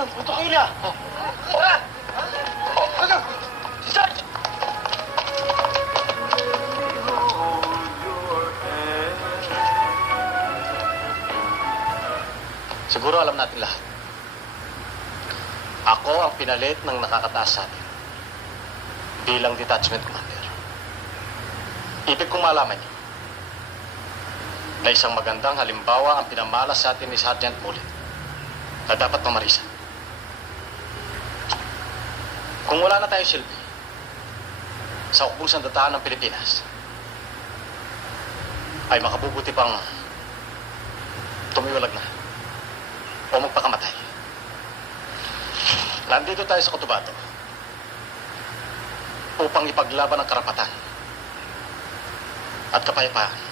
yun? Puto kayo na! Tara! Ano? Si Sarge! Siguro alam natin lahat. Ako ang pinalit ng nakakataas sa atin bilang detachment commander. Ibig kong malaman niyo na isang magandang halimbawa ang pinamalas sa atin ni Sergeant Mulit na dapat pamarisan. Kung wala na tayong silbi sa ukbong sandataan ng Pilipinas, ay makabubuti pang tumiwalag na o magpakamatay. Nandito tayo sa Cotabato upang ipaglaban ang karapatan at kapayapaan